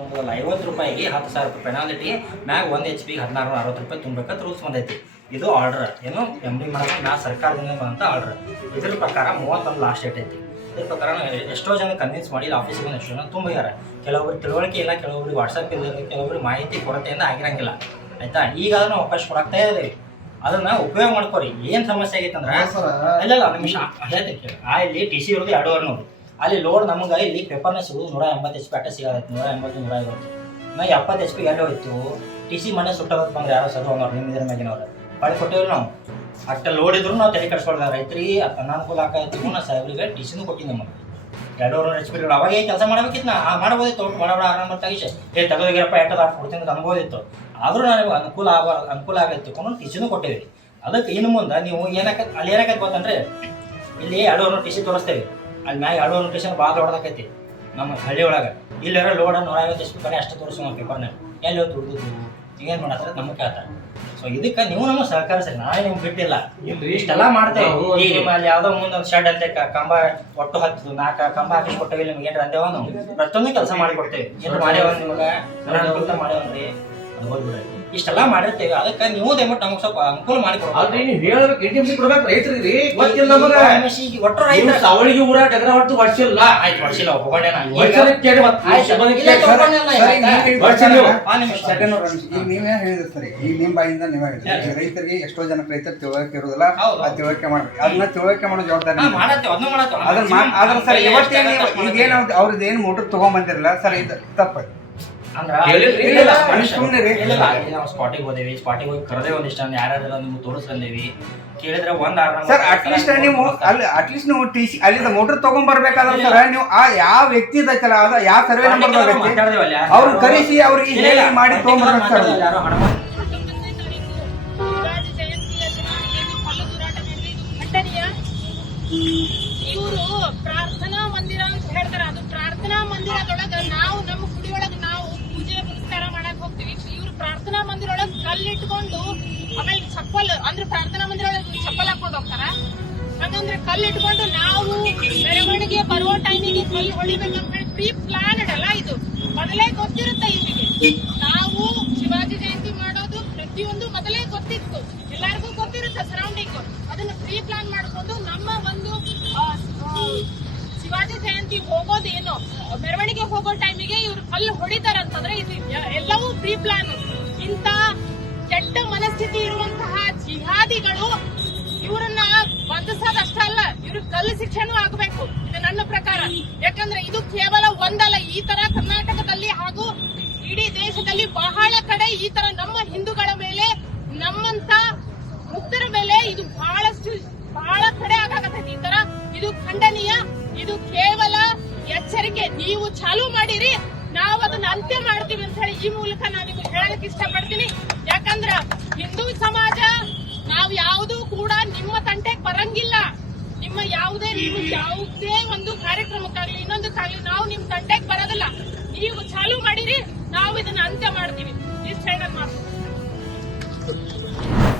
ತುಂಬಲ್ಲ 50 ರೂಪಾಯಿಗೆ 10,000 ರೂಪಾಯಿ ಪೆನಾಲಿಟಿ ಮ್ಯಾಗ 1 HP 1660 ರೂಪಾಯಿ ತುಂಬಬೇಕಂತ ರೂಲ್ಸ್ ಬಂದೈತಿ. ಇದು ಆರ್ಡರ್ ಏನು MD ಮಾಡೋದು ನಾ ಸರ್ಕಾರದಿಂದ ಬಂದಂಥ ಆರ್ಡರ್. ಇದ್ರ ಪ್ರಕಾರ 31 ಲಾಸ್ಟ್ ಡೇಟ್ ಐತಿ. ಇದ್ರ ಪ್ರಕಾರ ಎಷ್ಟೋ ಜನ ಕನ್ವಿನ್ಸ್ ಮಾಡಿ ಆಫೀಸಿಗೆ ಬಂದು ಎಷ್ಟೋ ಜನ ತುಂಬಿದ್ದಾರೆ. ಕೆಲವೊಬ್ರು ತಿಳುವಳಿಕೆ ಇಲ್ಲ, ಕೆಲವೊಬ್ರಿಗೆ ವಾಟ್ಸಪ್ ಇಲ್ಲ, ಕೆಲವೊಬ್ರಿಗೆ ಮಾಹಿತಿ ಕೊರತೆಯಿಂದ ಆಗಿರಂಗಿಲ್ಲ. ಆಯ್ತಾ, ಈಗ ಅದನ್ನು ಅವಕಾಶ ಕೊಡಾಕ್ತಾ ಇದ್ದೀವಿ. ಅದನ್ನ ಉಪಯೋಗ ಮಾಡ್ಕೋರಿ. ಏನು ಸಮಸ್ಯೆ ಆಗೈತೆ ಅಂದ್ರೆ ಇಲ್ಲ ನಿಮಿಷ ಹೇಳ್ತೀನಿ. ಇಲ್ಲಿ TC ಇರೋದು 2,500. ಅಲ್ಲಿ ಲೋಡ್ ನಮಗೆ ಇಲ್ಲಿ ಪೇಪರ್ನ ಸಿಗೋದು 180 HP ಅಟ್ಟ ಸಿಗೋದೈತಿ. 180 150 ನಾ 70 HP ಎಲ್ಲಿ ಹೋಯ್ತು. TC ಮನೆ ಸುಟ್ಟೋಗಕ್ಕೆ ಬಂದ್ರೆ ಯಾರೋ ಸದು ಅನ್ನೋರು ನಿಮ್ಮ ಇದ್ರ ಮ್ಯಾಗಿನವ್ರು ಹೊಳೆ ಕೊಟ್ಟಿವ್ರಿ. ನಾವು ಅಟ್ಟ ಲೋಡ್ ಇದ್ರು ನಾವು ತಲೆ ಕಟ್ಸ್ಕೊಳ್ದ ರೈತರಿಗೆ ಅನಾನುಕೂಲ ಆಕಾಯ್ತು. ನಾ ಸಾಹೇಬ್ರಿಗೆ TCನೂ ಕೊಟ್ಟಿದ್ದು ನಮಗೆ 200 HP. ಅವಾಗ ಕೆಲಸ ಮಾಡ್ಬೇಕಿತ್ತು. ನಾ ಮಾಡ್ಬೋದಿತ್ತು. ಮಾಡಬೇಡ ಆರಾಮ ತೆಗಿಸಿ ತೆಗೆದೋಗಿರಪ್ಪ ಎಟ್ಟದ ಕೊಡ್ತೀನಿ ಅಂತ ಅನ್ಬೋದಿತ್ತು. ಆದರೂ ನನಗೆ ಅನುಕೂಲ ಆಗೈತಿ ಕೊಂಡು TCನೂ ಕೊಟ್ಟೇವಿ. ಅದಕ್ಕೆ ಇನ್ನು ಮುಂದೆ ನೀವು ಏನಾಕೈತೆ ಅಲ್ಲಿ ಏನಾಕೈತೆ ಗೊತ್ತಂದ್ರೆ ಇಲ್ಲಿ 200 TC ತೋರಿಸ್ತೇವೆ. ಅಲ್ಲಿ ಮ್ಯಾಗ 200 TC ಭಾಳ ದೊಡ್ಡದಾಕೈತಿ ನಮ್ಮ ಹಳ್ಳಿ ಒಳಗೆ. ಇಲ್ಲೆಲ್ಲ ಲೋಡ 150 HP ಕಡೆ ಅಷ್ಟು ತೋರಿಸು ನಮ್ಮ ಪೇಪರ್ನಾಗ. ಎಲ್ಲಿ ಹೋಗಿ ದುಡ್ದು ಈಗೇನು ಮಾಡತ್ತಾರೆ ನಮಗೆ ಕೇಳ್ತಾರೆ. ಸೊ ಇದಕ್ಕೆ ನೀವು ನಮಗೆ ಸಹಕರಿಸ್ರಿ. ನಾಳೆ ನಿಮ್ಗೆ ಬಿಟ್ಟಿಲ್ಲ. ಇಷ್ಟೆಲ್ಲ ಮಾಡ್ತೇವೆ. ಈಗ ನಿಮ್ಮ ಅಲ್ಲಿ ಯಾವುದೋ ಮುಂದೊಂದು ಶೆಡ್ ಅಂತ ಕಂಬ ಒಟ್ಟು 4 ಕಂಬ ಹಾಕಿ ಕೊಟ್ಟೇವಿ. ನಿಮ್ಗೆ ಏನ್ರ ಅಂದೇವ ನಾವು ಪ್ರತಿಯೊಂದು ಕೆಲಸ ಮಾಡಿ ಕೊಡ್ತೇವೆ. ಏನು ಮಾಡ್ಯಾವ ನಿಮಗೆ ಅನುಕೂಲ ಮಾಡ್ಯಾವನ್ರಿ ಅದು ಹೋಗ್ಬಿಡ್ರಿ. ಇಷ್ಟೆಲ್ಲ ಮಾಡಿರ್ತೇವೆ. ಅದಕ್ಕೆ ನೀವು ದಯವಿಟ್ಟು ನಮಗೆ ಸ್ವಲ್ಪ ಅನುಕೂಲ ಮಾಡಿ ಒಟ್ಟು ರೈತ ಅವಳಿಗೆ ಊರ ಟಗರ ಹೊಟ್ಟು ವರ್ಷಿಲ್ಲ. ಆಯ್ತು ವರ್ಷಿಲ್ಲ ಒಪ್ಕೊಂಡೆ ಈಗ ನೀವೇ ಹೇಳಿದ್ರಿ ಸರಿ. ಈಗ ನಿಮ್ಮ ಬಾಯಿಂದ ನೀವೇ ಹೇಳಿದ್ರಿ ರೈತರಿಗೆ ಎಷ್ಟೋ ಜನ ರೈತರು ತಿಳುವಳಿಕೆ ಇರೋದಿಲ್ಲ. ಆ ತಿಳುವಳಿಕೆ ಮಾಡ್ಬೇಕು. ಅದನ್ನ ತಿಳುವಳಿಕೆ ಮಾಡೋ ಜವಾಬ್ದಾರಿ ಅದ್ರ ಸರ್ ಇವತ್ತೇನು ಈಗೇನು ಅವ್ರದ್ದು ಏನು ಮೋಟರ್ ತಗೊಂಡ್ಬಂದಿರಲ್ಲ ಸರ್, ಇದು ತಪ್ಪದು. ಸ್ಪಾಟಿಗೆ ಹೋದೇವಿ. ಸ್ಪಾಟಿಗೆ ಹೋಗಿ ಕರೆದೇ ಒಂದಿಷ್ಟ ಯಾರ್ಯಾರೆಲ್ಲ ನಿಮ್ಗೆ ತೋರಿಸ್ಕೊಂಡೇವಿ. ಕೇಳಿದ್ರೆ ಸರ್ ಅಟ್ಲೀಸ್ಟ್ ನೀವು ಅಲ್ಲಿ ಅಟ್ಲೀಸ್ಟ್ ನೀವು TC ಅಲ್ಲಿಂದ ಮೋಟರ್ ತಗೊಂಡ್ಬರ್ಬೇಕಾದ್ರೆ ಸರ್ ನೀವು ಆ ಯಾವ ವ್ಯಕ್ತಿ ಇದೈತಲ್ಲ ಅದ ಯಾವ ಸರ್ವೆ ನಂಬರ್ ಅವ್ರು ಕರೆಸಿ ಅವ್ರಿಗೆ ಹೇಳಿ ಮಾಡಿ ತಗೊಂಡ್ಬರ್ಬೇಕು ಸರ್. ಇವರು ಪ್ರಾರ್ಥನಾ ಮಂದಿರ ಅಂತ ಹೇಳ್ತಾರ. ಅದು ಪ್ರಾರ್ಥನಾ ಮಂದಿರದೊಳಗ ನಾವು ನಮ್ಮ ಗುಡಿಯೊಳಗ ನಾವು ಪೂಜೆ ಪುನಸ್ಕಾರ ಮಾಡಕ್ ಹೋಗ್ತೀವಿ. ಇವ್ರು ಪ್ರಾರ್ಥನಾ ಮಂದಿರ ಒಳಗ್ ಕಲ್ಲಿಟ್ಕೊಂಡು ಆಮೇಲೆ ಚಪ್ಪಲ್ ಅಂದ್ರೆ ಪ್ರಾರ್ಥನಾ ಮಂದಿರ ಒಳಗೆ ಚಪ್ಪಲ್ ಹಾಕೊಂಡ್ ಹೋಗ್ತಾರ. ಹಾಗಂದ್ರೆ ಕಲ್ಲಿಟ್ಕೊಂಡು ನಾವು ಮೆರವಣಿಗೆ ಬರುವ ಟೈಮಿಗೆ ಕಲ್ಲು ಹೊಡಿಬೇಕಂತ ಹೇಳಿ ಪ್ರೀ ಪ್ಲಾನ್ಡ್ ಅಲ್ಲ. ಇದು ಮೊದಲೇ ಗೊತ್ತಿರುತ್ತೆ ಇವ್ರಿಗೆ. ನಾವು ಶಿವಾಜಿ ಜಯಂತಿ ಮಾಡೋದು ಪ್ರತಿಯೊಂದು ಮೊದಲೇ ಗೊತ್ತಿತ್ತು. ಎಲ್ಲರಿಗೂ ಗೊತ್ತಿರುತ್ತೆ ಸರೌಂಡಿಂಗ್. ಅದನ್ನ ಪ್ರೀ ಪ್ಲಾನ್ ಮಾಡ್ಕೊಂಡು ನಮ್ಮ ಒಂದು ಶಿವಾಜಿ ಜಯಂತಿ ಹೋಗೋದೇನೋ ಮೆರವಣಿಗೆ ಹೋಗೋ ಟೈಮಿಗೆ ಇವ್ರು ಕಲ್ಲು ಹೊಡಿತಾರಂತಂದ್ರೆ ಇದು ಎಲ್ಲವೂ ಪ್ರೀ ಪ್ಲಾನ್. ಇಂತ ಕೆಟ್ಟ ಮನಸ್ಥಿತಿ ಇರುವಂತಹ ಜಿಹಾದಿಗಳು ಇವರನ್ನ ಬಂಧಿಸೋದಷ್ಟ ಅಲ್ಲ, ಇವ್ರಿಗೆ ಕಲ್ಲು ಶಿಕ್ಷೆನೂ ಆಗಬೇಕು. ಇದು ನನ್ನ ಪ್ರಕಾರ. ಯಾಕಂದ್ರೆ ಇದು ಕೇವಲ ಒಂದಲ್ಲ, ಈ ತರ ಕರ್ನಾಟಕದಲ್ಲಿ ಹಾಗೂ ಇಡೀ ದೇಶದಲ್ಲಿ ಬಹಳ ಕಡೆ ಈ ತರ ನಮ್ಮ ಹಿಂದೂಗಳ ಮೇಲೆ ನಮ್ಮಂತ ಮುಕ್ತರ ಮೇಲೆ ಇದು ಬಹಳ ಕಡೆ ಆಗಾಕತ್ತೈತಿ. ಈ ತರ ಇದು ಖಂಡನೀಯ. ಇದು ಕೇವಲ ಎಚ್ಚರಿಕೆ. ನೀವು ಚಾಲೂ ಮಾಡಿರಿ, ನಾವು ಅದನ್ನ ಅಂತ್ಯ ಮಾಡ್ತೀವಿ ಅಂತ ಹೇಳಿ ಈ ಮೂಲಕ ನಾನು ಹೇಳಕ್ ಇಷ್ಟಪಡ್ತೀನಿ. ಯಾಕಂದ್ರ ಹಿಂದೂ ಸಮಾಜ ನಾವು ಯಾವುದೂ ಕೂಡ ನಿಮ್ಮ ತಂಟೆಗೆ ಬರಂಗಿಲ್ಲ. ನಿಮ್ಮ ಯಾವುದೇ ಒಂದು ಕಾರ್ಯಕ್ರಮಕ್ಕಾಗ್ಲಿ ಇನ್ನೊಂದಕ್ಕಾಗ್ಲಿ ನಾವು ನಿಮ್ ತಂಟೆಗೆ ಬರೋದಿಲ್ಲ. ನೀವು ಚಾಲೂ ಮಾಡಿರಿ, ನಾವು ಇದನ್ನ ಅಂತ್ಯ ಮಾಡ್ತೀವಿ. ಇಷ್ಟ ಹೇಳಕ್